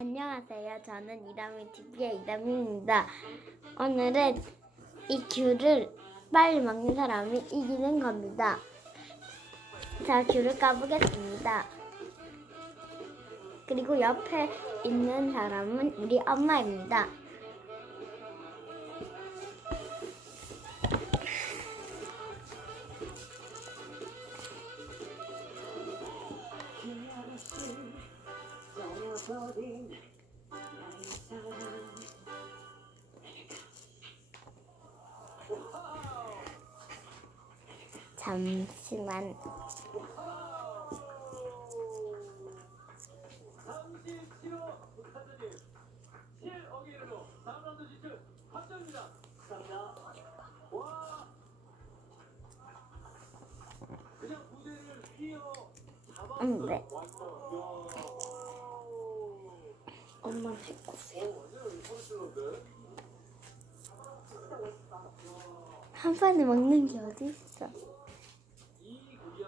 안녕하세요. 저는 이다미 TV의 이다미입니다. 오늘은 이 귤을 빨리 먹는 사람이 이기는 겁니다. 자, 귤을 까보겠습니다. 그리고 옆에 있는 사람은 우리 엄마입니다. 잠시만. 37호 북한전님 7억의 이름으로 3라운드 진출 확정입니다. 감사합니다. 와 그냥 완전 소리스러운데? 한 판에 먹는 게 어디 있어? 이곡